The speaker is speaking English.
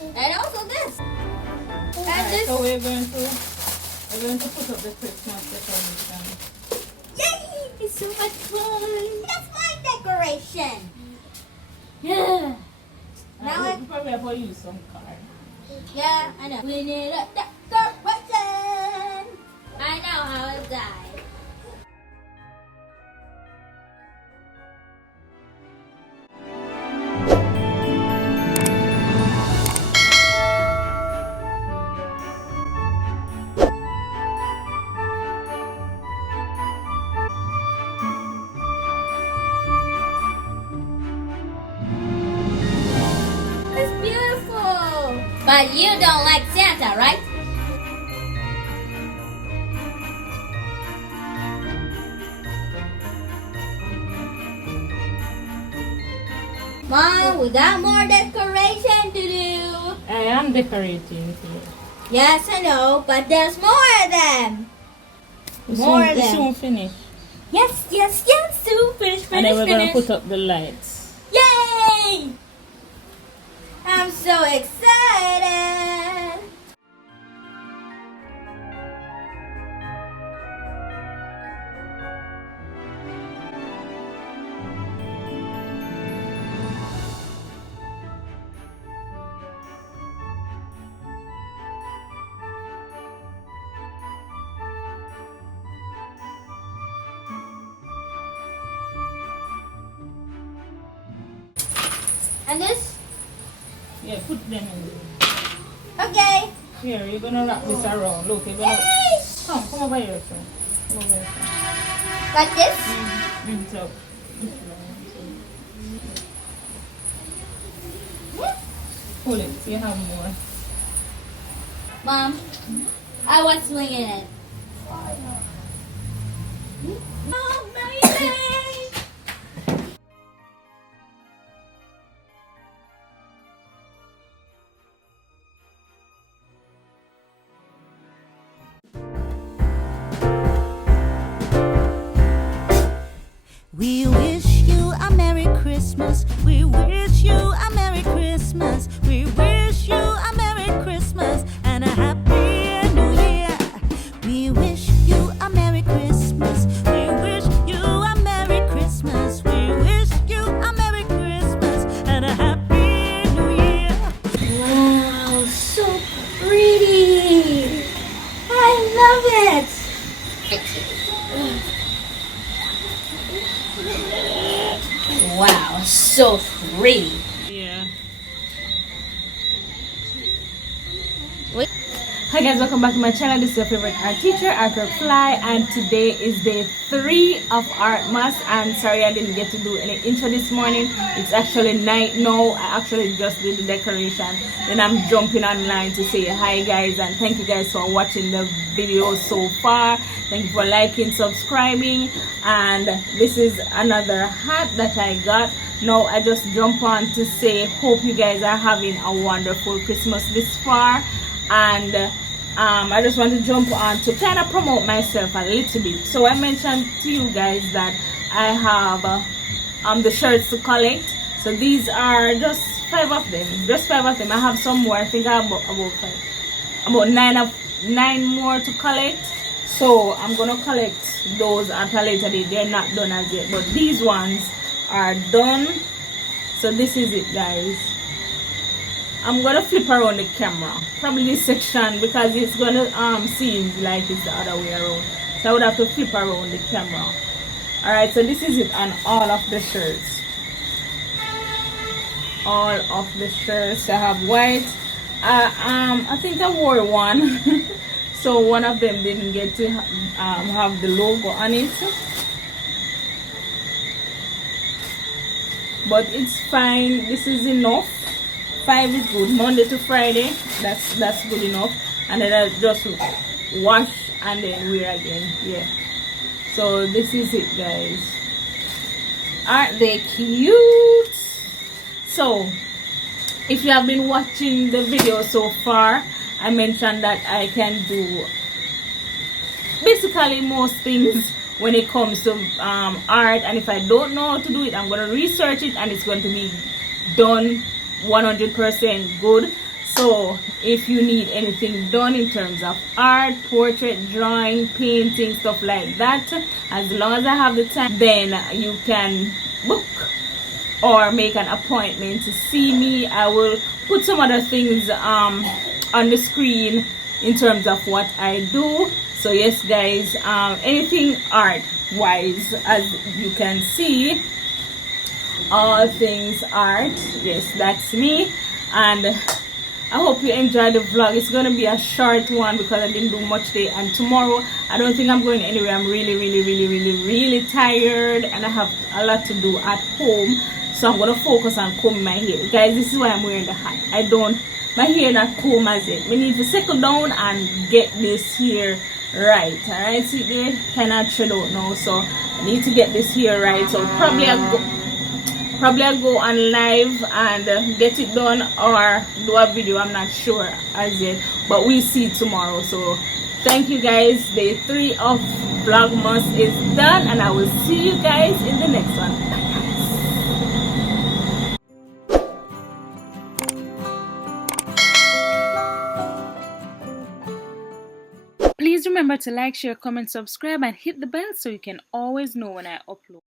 And also this. And this. So we're going to put up the Christmas decoration. Yay! It's so much fun. That's my decoration. Yeah. Now we probably have to use some card. Yeah, I know. We need a decoration. I know how it died. But you don't like Santa, right? Mom, we got more decoration to do. I am decorating too. Yes, I know, but there's more of them. More of them. Soon finish. Yes, soon finish. And then we're going to put up the lights. Yay! I'm so excited! And this? Yeah, put them in. Okay. Here, you're gonna wrap this around. Look, you're gonna. Come over here, son. Come over here, son. Like this? So. Pull it. So you have more. Mom, I was swinging it. Amazing! We wish you a Merry Christmas. We wish you a Merry Christmas. We wish you a Merry Christmas and a Happy New Year. We wish you a Merry Christmas. We wish you a Merry Christmas. We wish you a Merry Christmas and a Happy New Year. Wow, so pretty! I love it! Wow, so pretty. Yeah. Hi guys, welcome back to my channel. This is your favorite art teacher, Art Fly, and today is day 3 of VLOGMAS. And sorry I didn't get to do any intro this morning. It's actually night now. I actually just did the decoration. Then I'm jumping online to say hi guys, and thank you guys for watching the video so far. Thank you for liking, subscribing, and this is another hat that I got. Now I just jump on to say hope you guys are having a wonderful Christmas this far. And I just want to jump on to kind of promote myself a little bit. So I mentioned to you guys that I have the shirts to collect. So these are just 5 of them. Just 5 of them. I have some more. I think I have about 9 more to collect. So I'm gonna collect those at a later date. They're not done as yet, but these ones are done. So this is it, guys. I'm gonna flip around the camera, probably this section, because it's gonna seem like it's the other way around. So I would have to flip around the camera. Alright, so this is it on all of the shirts. All of the shirts. I have white. I think I wore one. So one of them didn't get to have the logo on it. But it's fine. This is enough. 5 is good. Monday to Friday, that's good enough. And then I just wash and then wear again. Yeah. So this is it, guys. Aren't they cute? So if you have been watching the video so far, I mentioned that I can do basically most things when it comes to art, and if I don't know how to do it, I'm going to research it and it's going to be done 100% good. So if you need anything done in terms of art, portrait, drawing, painting, stuff like that, as long as I have the time, then you can book or make an appointment to see me. I will put some other things on the screen in terms of what I do. So yes guys, anything art wise, as you can see, all things art, yes, that's me. And I hope you enjoyed the vlog. It's gonna be a short one because I didn't do much today, and tomorrow I don't think I'm going anywhere. I'm really tired and I have a lot to do at home, so I'm gonna focus on combing my hair. Guys, this is why I'm wearing the hat. My hair not comb as it. We need to settle down and get this hair right. Alright, see there, cannot shred out now, so I need to get this hair right. So probably I'll go on live and get it done, or do a video. I'm not sure as yet, but we'll see tomorrow. So thank you guys. Day 3 of Vlogmas is done, and I will see you guys in the next one. Bye guys. Please remember to like, share, comment, subscribe, and hit the bell so you can always know when I upload.